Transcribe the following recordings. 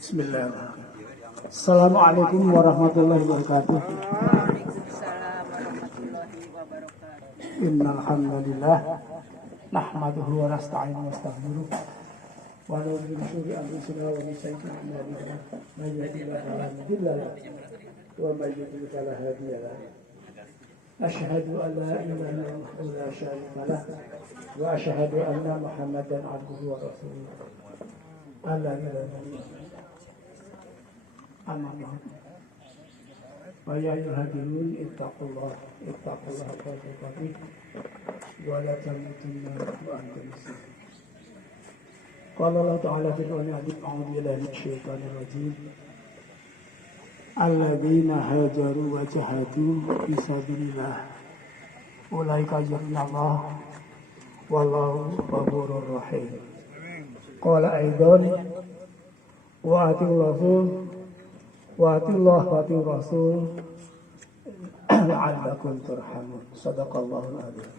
Bismillahirrahmanirrahim. Assalamualaikum warahmatullahi wabarakatuh. Waalaikumsalam warahmatullahi wabarakatuh. Innal hamdalillah nahmaduhu wa nasta'inuhu wa nastaghfiruh wa na'udzu min shururi anfusina wa min sayyi'ati a'malina. May yahdihillahu fala mudilla lahu wa may yudlil fala hadiya lahu. Asyhadu an la ilaha illallah wa la syarika lah wa asyhadu anna Muhammadan abduhu wa rasuluh. Alla ilaha illallah. Amma ba'd. Wa ya ayyuhal ittaqullah haqqa tuqatih wa la tamutunna wa antum muslimun. Qala Allah ta'ala fil Qur'anil 'azim, a'udzu billahi minasy syaithanir rajim. Alladzina hajaru wa jahadu fi sabilillah ulaika jannatullah wallahu ghafurur rahim. Qala aidan wa atiu rasul wa atillah wa atiu rasul la'allakum turhamun. Shadaqallahul adzim.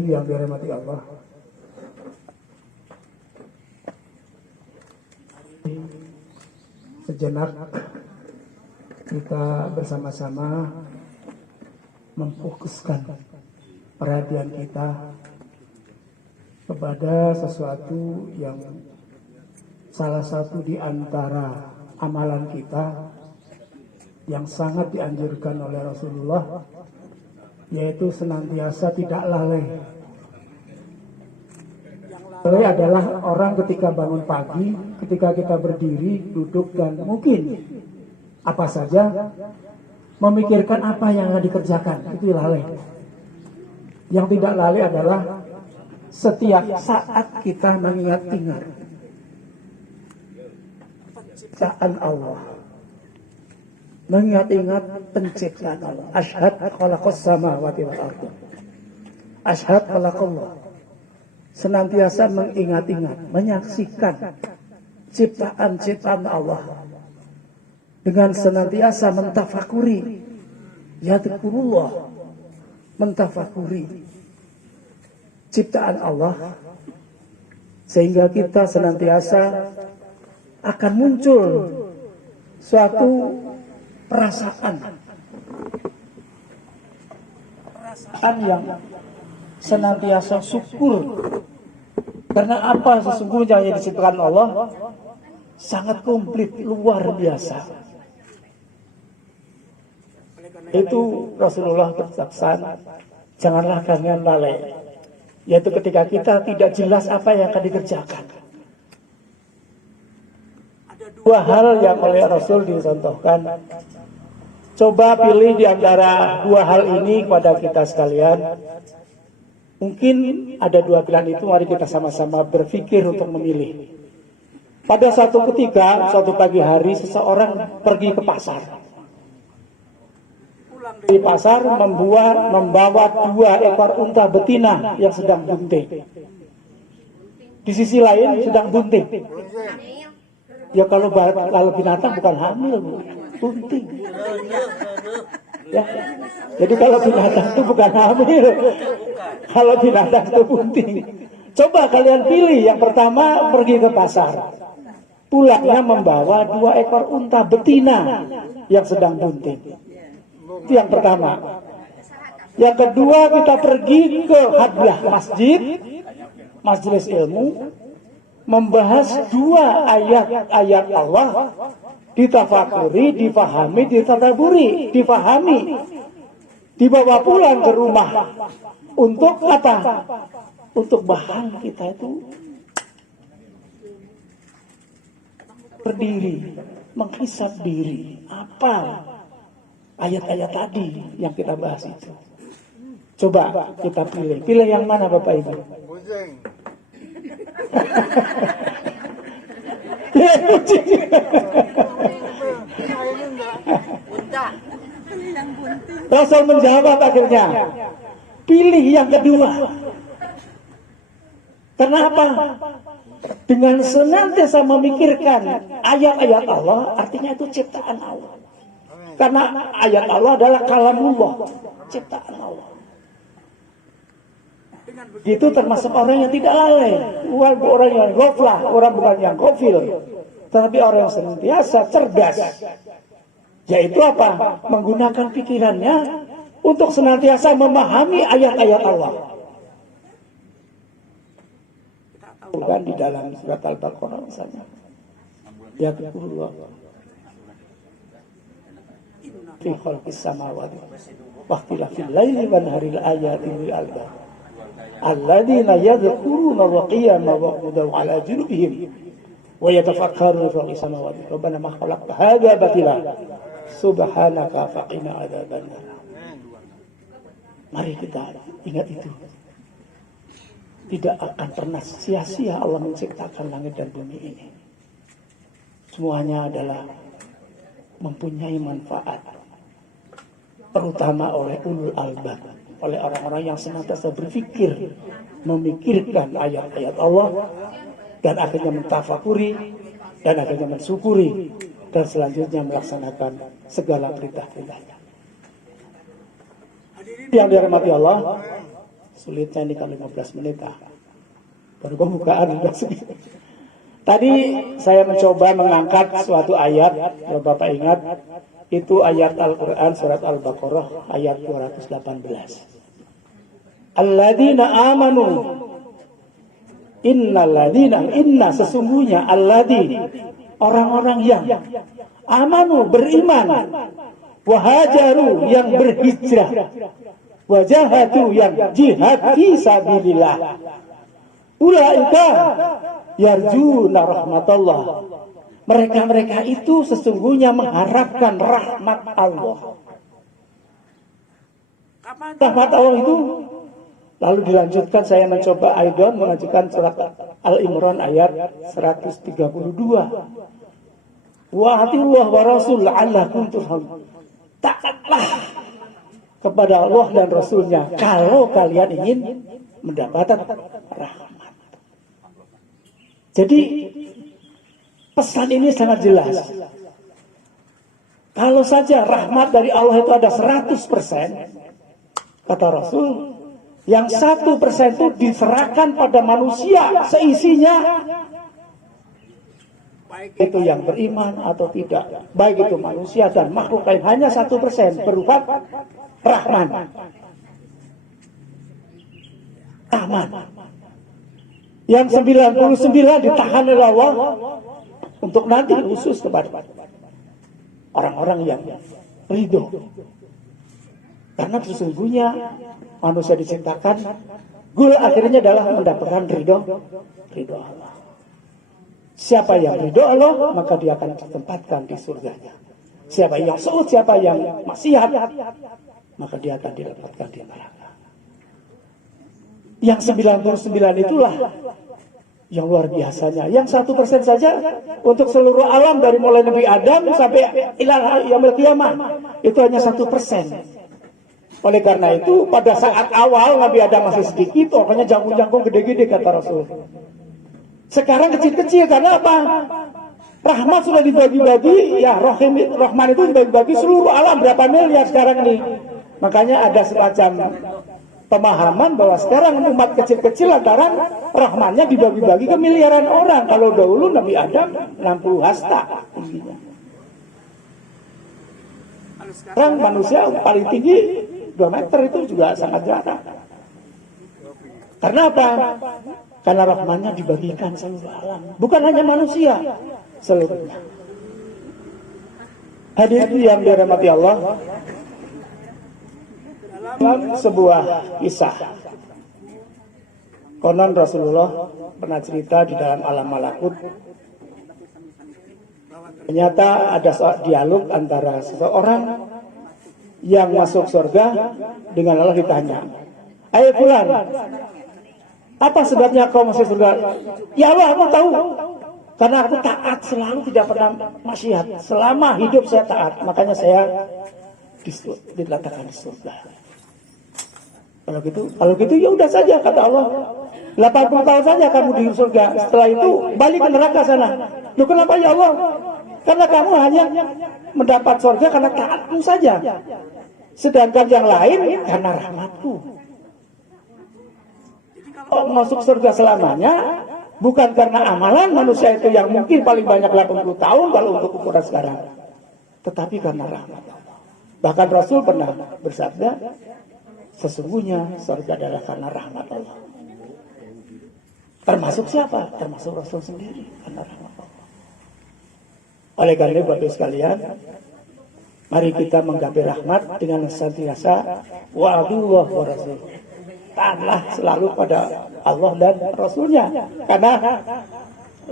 Yang dirahmati Allah, sejenak kita bersama-sama memfokuskan perhatian kita kepada sesuatu yang salah satu di antara amalan kita yang sangat dianjurkan oleh Rasulullah, yaitu senantiasa tidak lalai. Lalai adalah orang ketika bangun pagi, ketika kita berdiri, duduk, dan mungkin apa saja memikirkan apa yang akan dikerjakan, itu lalai. Yang tidak lalai adalah setiap saat kita mengingat-ingat penciptaan Allah, mengingat-ingat penciptaan Allah. Asyhad khalaqas samawati wal ardh. Asyhad khalaqallah. Senantiasa mengingat-ingat, menyaksikan ciptaan-ciptaan Allah dengan senantiasa mentafakuri, yadhkurullah, mentafakuri ciptaan Allah, sehingga kita senantiasa akan muncul suatu perasaan yang senantiasa syukur, karena apa sesungguhnya yang diciptakan Allah sangat komplit, luar biasa. Itu Rasulullah berpesan, janganlah kalian lalai, yaitu ketika kita tidak jelas apa yang akan dikerjakan. Ada dua hal yang oleh Rasul dicontohkan. Coba pilih di antara dua hal ini kepada kita sekalian. Mungkin ada dua pilihan itu, mari kita sama-sama berpikir untuk memilih. Pada suatu ketika, suatu pagi hari, seseorang pergi ke pasar. Di pasar membawa dua ekor unta betina yang sedang bunting. Di sisi lain sedang bunting. Ya kalau binatang bukan hamil, bunting. Ya. Jadi kalau binatang itu bukan hamil, kalau binatang itu bunting. Coba kalian pilih. Yang pertama pergi ke pasar, pulangnya membawa dua ekor unta betina yang sedang bunting. Itu yang pertama. Yang kedua, kita pergi ke hadlah masjid, majelis ilmu, membahas dua ayat-ayat Allah, ditafakuri, difahami, ditadaburi, difahami, dibawa pulang ke rumah. Untuk apa? Untuk bahan kita itu berdiri, menghisap diri. Apa ayat-ayat tadi yang kita bahas itu? Coba kita pilih. Pilih yang mana Bapak Ibu? Rasul menjawab akhirnya, pilih yang kedua. Kenapa? Dengan senantiasa memikirkan ayat-ayat Allah, artinya itu ciptaan Allah. Karena ayat Allah adalah kalamullah, ciptaan Allah. Itu termasuk orang yang tidak lalai, bukan orang yang ghaflah, orang bukan yang ghafil, tetapi orang yang senantiasa cerdas. Yaitu apa? Menggunakan pikirannya untuk senantiasa memahami ayat-ayat Allah. Bukan di dalam surat Al-Baqarah misalnya. Ya Allah. Fi khalqis samawati wa ikhtilafil laili wan nahari ayatin lil albab. Alladzina yadhkuruna wa qiyaman wa qu'udan 'ala junubihim wa yatafakkaruna fi khalqis samawati. Rabbana ma khalaqta hadza batila. Subhanaka faqina adzabannar. Mari kita ingat itu. Tidak akan pernah sia-sia Allah menciptakan langit dan bumi ini. Semuanya adalah mempunyai manfaat. Terutama oleh ulul albab, oleh orang-orang yang senantiasa berpikir, memikirkan ayat-ayat Allah, dan akhirnya mentafakuri, dan akhirnya mensyukuri, dan selanjutnya melaksanakan segala perintah-perintahnya. Yang dirahmati Allah, sulitnya ini kalau 15 menit baru pembukaan sudah segitu. Tadi saya mencoba mengangkat suatu ayat, kalau Bapak ingat, itu ayat Al-Quran surat Al-Baqarah ayat 218. Alladzina amanu, inna sesungguhnya alladzi, orang-orang yang amanu beriman, wahajaru yang berhijrah, wajahatu yang jihad fi sabilillah, ulaika yarjuna rahmatullah. Mereka-mereka itu sesungguhnya mengharapkan rahmat Allah. Rahmat Allah itu lalu dilanjutkan, saya mencoba Aidon mengajukan surat Al-Imran ayat 132. Wa atiullah wa rasul la'allakum turhamun. Taatlah kepada Allah dan Rasulnya kalau kalian ingin mendapatkan rahmat. Jadi pesan ini sangat jelas. Kalau saja rahmat dari Allah itu ada 100%, kata Rasul, yang 1% itu diserahkan pada manusia seisinya, baik itu yang beriman atau tidak, baik itu manusia dan makhluk lain, hanya 1% berupa rahman. Rahman. Yang 99 ditahan oleh Allah untuk nanti khusus kepada orang-orang yang ridho. Karena sesungguhnya manusia diciptakan, goal akhirnya adalah mendapatkan ridho Allah. Siapa yang ridho Allah, maka dia akan ditempatkan di surganya. Siapa yang suud, siapa yang maksiat, maka dia akan didapatkan di neraka. Yang 99 itulah yang luar biasanya. Yang 1% saja untuk seluruh alam dari mulai Nabi Adam sampai ilal yaumil qiyamah itu hanya 1%. Oleh karena itu pada saat awal Nabi Adam masih sedikit, orangnya jangkung-jangkung gede-gede kata Rasul. Sekarang kecil-kecil karena apa? Rahmat sudah dibagi-bagi, ya Rahman itu dibagi-bagi seluruh alam berapa miliar sekarang ini. Makanya ada semacam pemahaman bahwa sekarang umat kecil-kecil lantaran rahmannya dibagi-bagi ke miliaran orang. Kalau dahulu Nabi Adam 60 hasta tingginya. Sekarang manusia paling tinggi 2 meter itu juga sangat jarang. Karena apa? Karena rahmannya dibagikan seluruh alam. Bukan hanya manusia, seluruhnya. Hadirin yang dirahmati Allah, dalam sebuah kisah, konon Rasulullah pernah cerita di dalam alam malakut, ternyata ada dialog antara seseorang yang masuk surga dengan Allah ditanya, "Ayo fulan, apa sebabnya kau masuk surga?" "Ya Allah, aku tahu. Karena aku taat, selalu tidak pernah maksiat. Selama hidup saya taat, makanya saya diletakkan di surga." Kalau gitu ya udah saja kata Allah. 80 tahun saja kamu di surga. Setelah itu balik ke neraka sana. Loh kenapa ya Allah? Karena kamu hanya mendapat surga karena taatmu saja. Sedangkan yang lain karena rahmatku. kok masuk surga selamanya bukan karena amalan manusia itu yang mungkin paling banyak 80 tahun kalau untuk ukuran sekarang, tetapi karena rahmat Allah. Bahkan Rasul pernah bersabda, sesungguhnya surga adalah karena rahmat Allah. Termasuk siapa? Termasuk Rasul sendiri, karena rahmat Allah. Oleh karena itu Bapak sekalian, mari kita menggapai rahmat dengan senantiasa wa'adullah wa rasul. Taatlah selalu pada Allah dan Rasulnya. Karena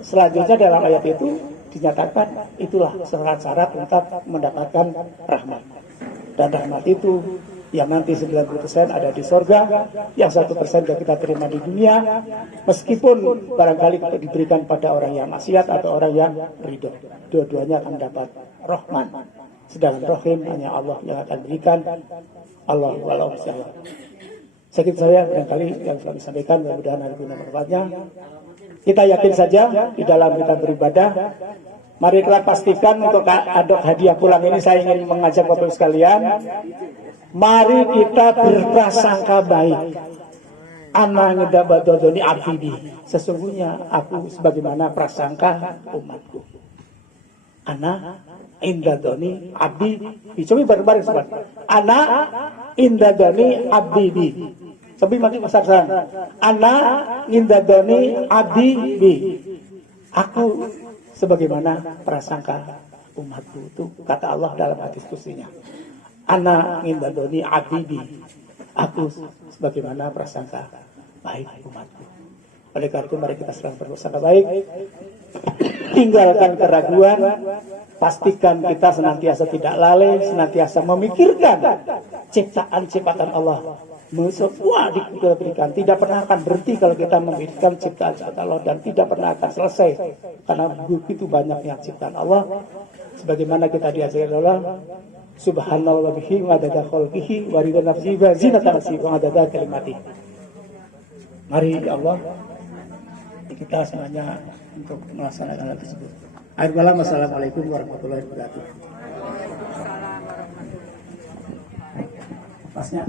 selanjutnya dalam ayat itu dinyatakan itulah syarat-syarat untuk mendapatkan rahmat. Dan rahmat itu yang nanti 90% ada di sorga, yang 1% yang kita terima di dunia, meskipun barangkali diberikan pada orang yang maksiat atau orang yang ridho. Dua-duanya akan dapat rahman. Sedangkan rahim hanya Allah yang akan berikan. Allah walau bisyawab. Sakit saya barangkali yang sudah disampaikan, mudah-mudahan hari guna bermanfaatnya. Kita yakin saja di dalam kita beribadah. Mari kita pastikan untuk adok hadiah pulang ini saya ingin mengajak Bapak sekalian. Mari kita berprasangka baik. Ana ngedabadodoni abdi. Sesungguhnya aku sebagaimana prasangka umatku. Ana indadoni abdi. Coba bareng-bareng sobat. Ana indadoni abdi. Coba makin besar-besaran. Ana indadoni abdi. Aku sebagaimana prasangka umatku, itu kata Allah dalam hadis kursinya. Ana indadoni abdi. Aku sebagaimana prasangka baik umatku. Oleh karena itu mari kita selalu berprasangka baik. Tinggalkan keraguan. Pastikan kita senantiasa tidak lalai, senantiasa memikirkan ciptaan-ciptaan Allah. Semua diberikan, tidak pernah akan berhenti kalau kita memikirkan ciptaan-ciptaan Allah, dan tidak pernah akan selesai karena begitu banyaknya ciptaan Allah. Sebagaimana kita diajarkan Allah, Subhanallah wa bihi wa adada khalqihi wa ridha nafsihi wa zinata nafsihi wa adada kalimati. Mari ya Allah kita semuanya untuk melaksanakan hal tersebut. Akhir malam, wassalamualaikum warahmatullahi wabarakatuh. Waalaikumsalam warahmatullahi wabarakatuh. Pasnya.